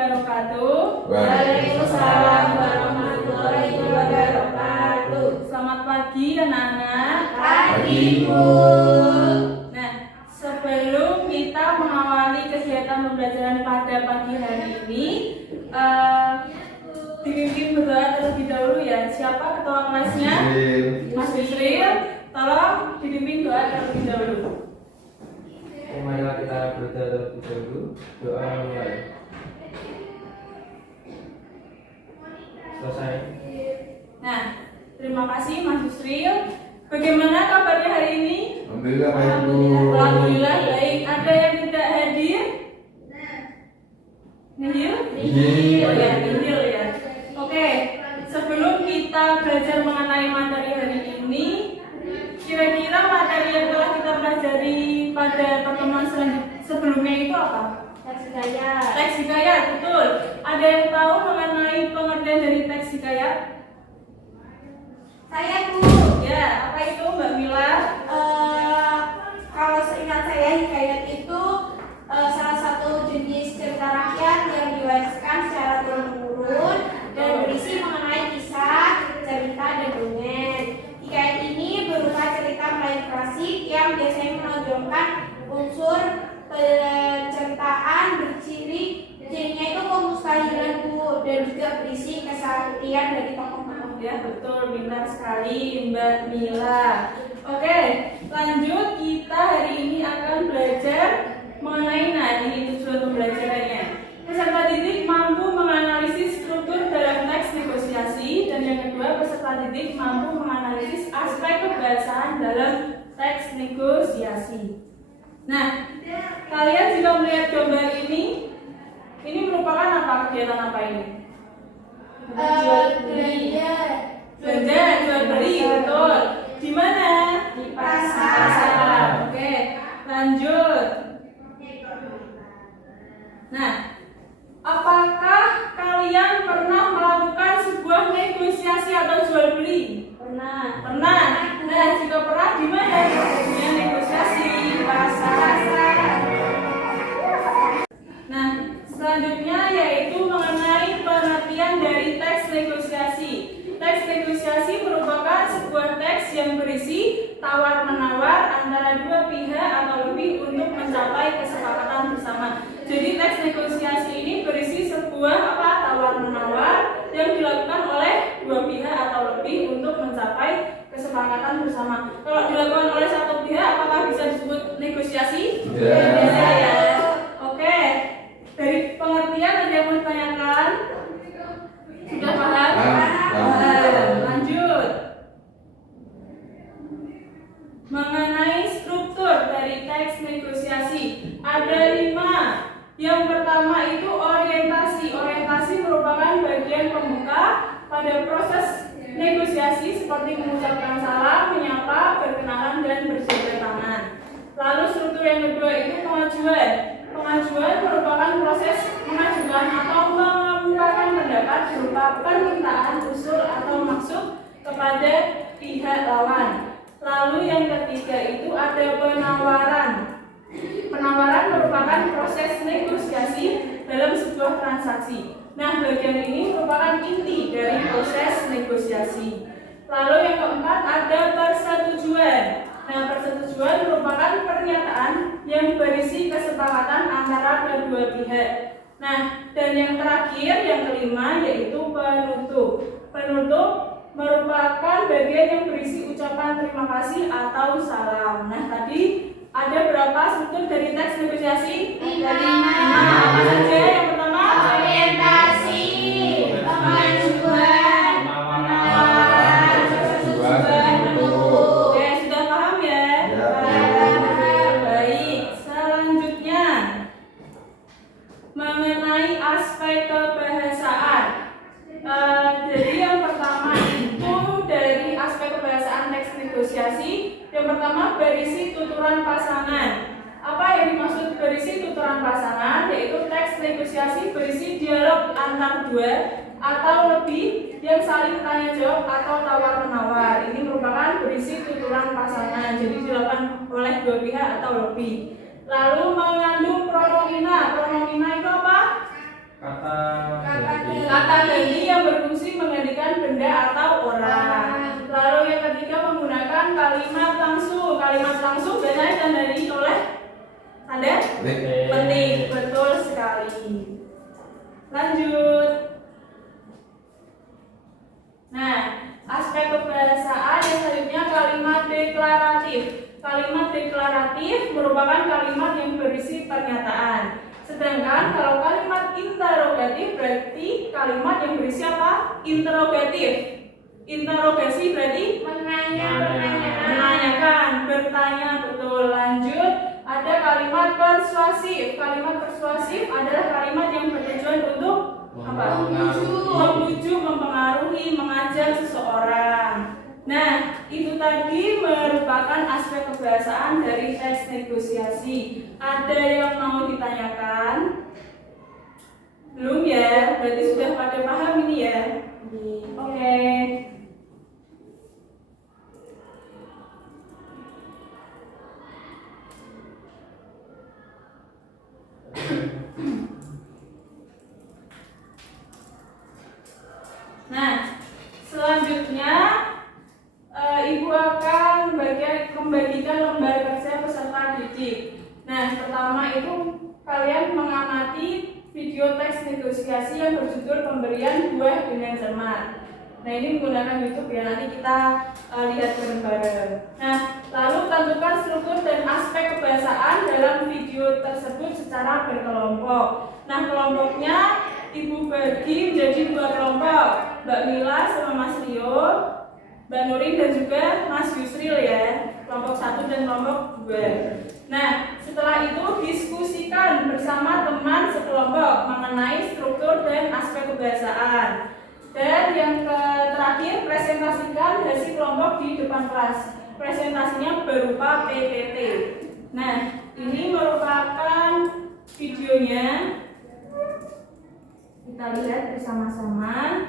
wabarakatuh. Waalaikumsalam warahmatullahi wabarakatuh. Selamat pagi anak-anak. Pagi, Bu. Nah, sebelum kita mengawali kegiatan pembelajaran pada pagi hari ini, dipimpin berdoa terlebih dahulu ya. Siapa ketua kelasnya? Mas Yusril. Tolong dipimpin doa terlebih dahulu. Marilah kita berdoa terlebih dahulu. Doa mulai. Selesai. Nah, terima kasih Mas Yusril. Bagaimana kabarnya hari ini? Alhamdulillah baik, Bu. Alhamdulillah baik. Ada yang tidak hadir? Nihil? Oh ya, nihil ya. Oke, sebelum kita belajar mengenai materi hari ini, kira-kira materi yang telah kita pelajari pada pertemuan sebelumnya itu apa? Teks hikayat. Teks hikayat, betul. Ada yang tahu mengenai pengertian dari teks hikayat? Saya, Bu. Ya, apa itu Mbak Mila? Kalau seingat saya hikayat itu salah satu jenis cerita rakyat yang diwariskan secara turun-temurun dan berisi mengenai kisah, cerita, dan dongeng. Hikayat ini berupa cerita Melayu klasik yang biasanya menonjolkan unsur penceritaan cirinya itu kemustahilan, Bu, dan juga berisi kesaktian dari tokoh-tokoh. Ya, betul, benar sekali Mbak Mila. Oke, lanjut, kita hari ini akan belajar mengenai, nah ini tujuan pembelajarannya. Peserta didik mampu menganalisis struktur dalam teks negosiasi, dan yang kedua, peserta didik mampu menganalisis aspek kebahasaan dalam teks negosiasi. Nah, kalian jika melihat gambar ini merupakan apa, kegiatan apa ini? Belanja, jual beli, betul. Di mana? Di pasar. Oke, lanjut. Nah, apakah kalian pernah melakukan sebuah negosiasi atau jual beli? Pernah. Pernah. Nah, jika pernah, di mana dengan negosiasi? Di pasar. Nah, selanjutnya yaitu mengenai pengertian dari teks negosiasi. Teks negosiasi merupakan sebuah teks yang berisi tawar-menawar antara dua pihak atau lebih untuk mencapai kesepakatan bersama. Jadi teks negosiasi ini berisi sebuah tawar-menawar yang dilakukan oleh dua pihak atau lebih untuk mencapai kesepakatan bersama. Kalau dilakukan oleh satu pihak, apakah bisa disebut negosiasi? Bisa ya. Oke. Dari pengertian ada yang mau ditanyakan? Sudah paham? Lanjut. Mengenai struktur dari teks negosiasi, ada 5. Yang pertama itu orientasi. Orientasi merupakan bagian pembuka pada proses negosiasi seperti mengucapkan salam, menyapa, berkenalan, dan berjabat tangan. Lalu struktur yang kedua itu pengajuan. Pengajuan merupakan proses mengajukan atau mengemukakan pendapat berupa permintaan, usul, atau maksud kepada pihak lawan. Lalu yang ketiga itu ada penawaran. Penawaran merupakan proses negosiasi dalam sebuah transaksi. Nah, bagian ini merupakan inti dari proses negosiasi. Lalu yang keempat ada persetujuan. Nah, persetujuan merupakan pernyataan yang berisi kesepakatan antara kedua pihak. Nah, dan yang terakhir, yang kelima, yaitu penutup. Penutup merupakan bagian yang berisi ucapan terima kasih atau salam. Nah, tadi ada berapa struktur dari teks negosiasi? Ada 5. Apa saja? Yang pertama? Orientasi, pengajuan, penawaran, persetujuan, penutup. Oke, sudah paham ya? Baik, selanjutnya mengenai aspek kebahasaan. Jadi yang pertama itu dari aspek kebahasaan teks negosiasi, yang pertama berisi tuturan pasangan. Apa yang dimaksud berisi tuturan pasangan? Yaitu teks negosiasi berisi dialog antar dua atau lebih yang saling tanya jawab atau tawar menawar. Ini merupakan berisi tuturan pasangan, jadi dilakukan oleh dua pihak atau lebih. Lalu mengandung pronomina. Pronomina itu apa? Kata Ada? Petik, betul sekali. Lanjut. Nah, aspek kebahasaan yang selanjutnya kalimat deklaratif. Kalimat deklaratif merupakan kalimat yang berisi pernyataan. Sedangkan kalau kalimat interrogatif berarti kalimat yang berisi apa? Interrogatif. Interogasi berarti menanyakan, bertanya, betul. Lanjut, ada kalimat persuasif. Kalimat persuasif adalah kalimat yang bertujuan untuk apa? Membujuk, mempengaruhi, mengajak seseorang. Nah, itu tadi merupakan aspek kebahasaan dari teks negosiasi. Ada yang mau ditanyakan? Belum ya? Berarti sudah pada paham ini ya? Oke. Nah, selanjutnya Ibu akan membagikan lembar kerja peserta didik. Nah, pertama itu kalian mengamati video teks negosiasi yang berjudul pemberian buah dengan cermat. Nah, ini menggunakan YouTube ya, nanti kita lihat bareng-bareng. Nah, lalu tentukan struktur dan aspek kebahasaan dalam video tersebut secara berkelompok. Nah, kelompoknya Ibu bagi menjadi 2 kelompok, Mbak Mila sama Mas Rio, Mbak Nurin dan juga Mas Yusril ya, kelompok 1 dan kelompok 2. Nah, setelah itu diskusikan bersama teman sekelompok mengenai struktur dan aspek kebahasaan. Dan yang terakhir, presentasikan hasil kelompok di depan kelas. Presentasinya berupa PPT. Nah, ini merupakan videonya. Kita lihat bersama-sama.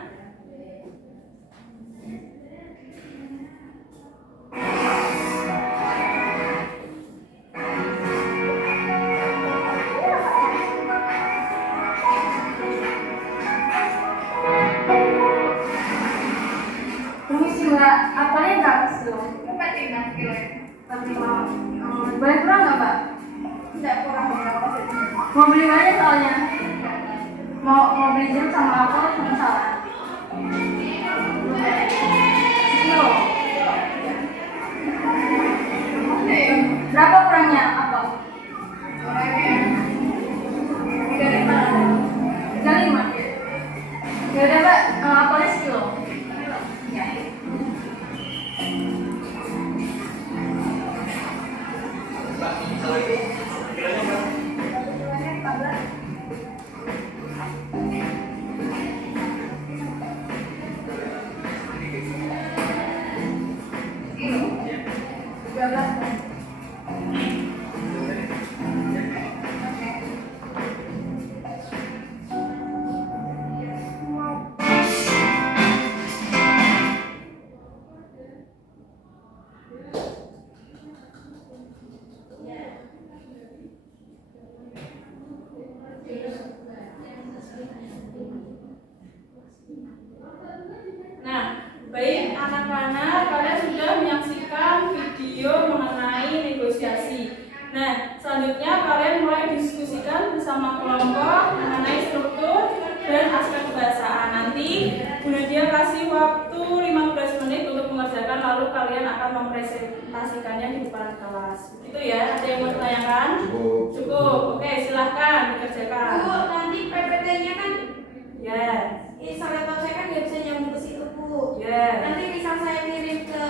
Apanya Kak? Boleh kurang nggak Pak? Tidak kurang berapa sih? Mau beli banyak soalnya. Mau beli jam sama aku sama salah. Kilo. Berapa kurangnya? Apa? 35. Ya udah Pak, apelnya sekilo. Ya. Nah, baik anak-anak, kalian sudah menyaksikan video mengenai negosiasi. Nah, selanjutnya kalian mulai diskusikan bersama kelompok mengenai struktur dan aspek kebahasaan. Nanti Bu Nadia kasih waktu 15 menit untuk mengerjakan, lalu kalian akan mempresentasikannya di depan kelas. Itu ya, ada yang mau ditanyakan? Cukup. Oke, silahkan dikerjakan. Bu, nanti PPT-nya kan Ya. laptop saya kan nggak bisa nyambung ke situ Bu. Ya. Nanti bisa saya kirim ke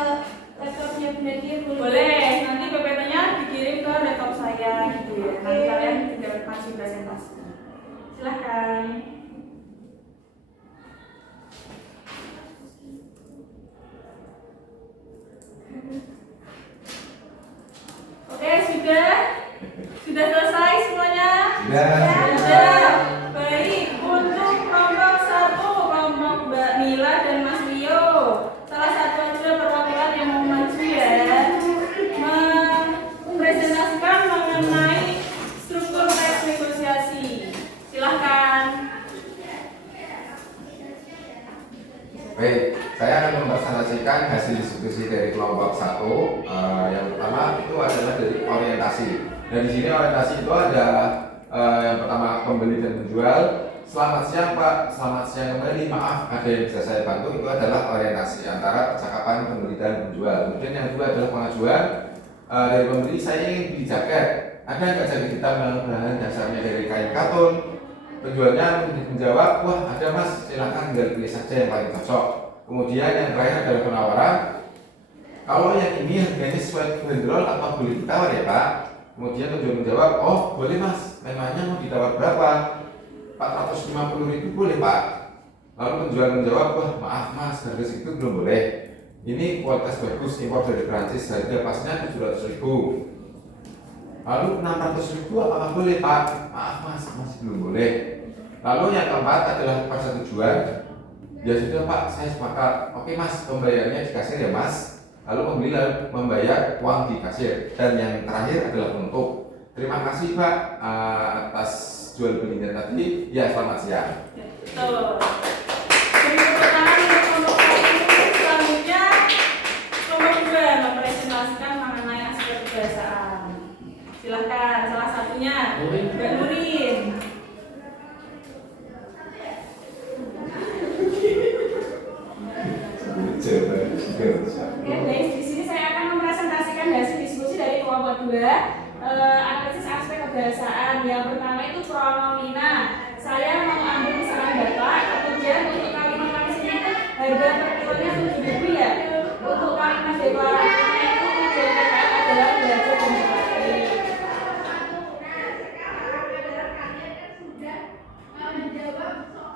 laptopnya Bu Nadia Boleh, nanti PPT-nya dikirim ke laptop saya gitu ya. Nanti kalian tinggal kasih presentasi. Silahkan. Oke, sudah selesai semuanya? Sudah. Baik, untuk kelompok 1, kelompok Mbak Mila dan Mas Rio, salah satu aja perwakilan yang mau maju ya, mempresentasikan mengenai struktur teks negosiasi. Silahkan. Baik, saya akan mempresentasikan hasil diskusi dari kelompok 1. Yang pertama itu adalah dari orientasi. Nah di sini orientasi itu ada yang pertama pembeli dan penjual. Selamat siang Pak, selamat siang kembali. Maaf, ada yang bisa saya bantu? Itu adalah orientasi antara percakapan pembeli dan penjual. Kemudian yang kedua adalah pengajuan dari pembeli. Saya ingin beli jaket. Ada nggak jaket hitam yang bahan dasarnya dari kain katun? Penjualnya menjawab, wah ada Mas, silakan tinggal pilih saja yang paling cocok. Kemudian yang terakhir adalah penawaran. Kalau yang ini harganya sesuai bandrol apa boleh ditawar ya Pak? Kemudian penjual menjawab, oh boleh Mas, memangnya mau ditawar berapa? 450.000 boleh Pak. Lalu penjual menjawab, wah maaf Mas, harga segitu belum boleh. Ini kualitas bagus, impor dari Prancis, harga pasnya 700.000. Lalu 600.000 apakah boleh Pak? Maaf Mas, masih belum boleh. Lalu yang keempat adalah persetujuan. Ya sudah Pak, saya sepakat. Oke Mas, pembayarannya di kasir ya Mas. Lalu pembeli membayar uang di kasir. Dan yang terakhir adalah penutup. Terima kasih Pak atas jual belinya tadi. Ya selamat siang. Betul. Beri tepuk tangan untuk kelompok satu. Selanjutnya kelompok 2 mempresentasikan mengenai aspek kebiasaan. Silahkan salah satunya Mbak Nurin. Oke guys, di sini saya akan mempresentasikan hasil diskusi dari kelompok 2 analisis aspek kebiasaan. Yang pertama itu pronomina. Saya mengambil misalkan Bapak, kemudian untuk kalimat langsungnya itu harga per kilonya 7.000 ya. Untuk kalimat deklarasinya itu tujuan PKL adalah belajar dan berlatih.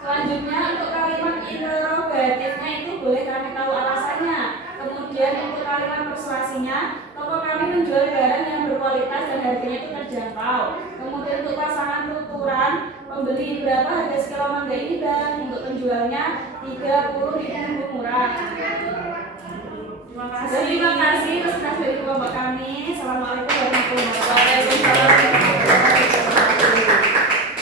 Selanjutnya untuk kalimat interrogatifnya itu boleh kami tahu alasannya. Kemudian untuk kalimat persuasinya, toko kami menjual barang yang berkualitas dan harganya itu terjangkau. Kemudian untuk pasangan tuturan, pembeli berapa harga sekilo mangga ini dan untuk penjualnya 30.000 murah. Terima kasih presentasi dari kelompok kami. Assalamualaikum warahmatullahi wabarakatuh.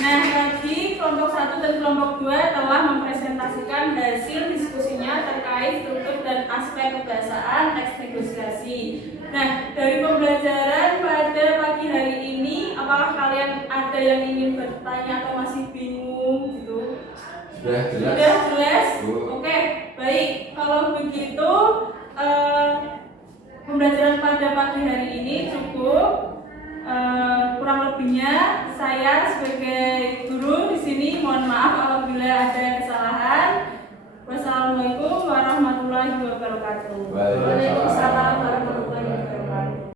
Nah, tadi kelompok 1 dan kelompok 2 telah mempresentasikan hasil diskusinya terkait struktur dan aspek kebiasaan teks negosiasi. Nah, dari pembelajaran pada pagi hari ini, apakah kalian ada yang ingin bertanya atau masih bingung gitu? Sudah jelas? Sudah jelas? Bu. Oke, baik. Kalau begitu, pembelajaran pada pagi hari ini cukup. Kurang lebihnya saya sebagai guru di sini mohon maaf apabila ada kesalahan. Wassalamualaikum warahmatullahi wabarakatuh.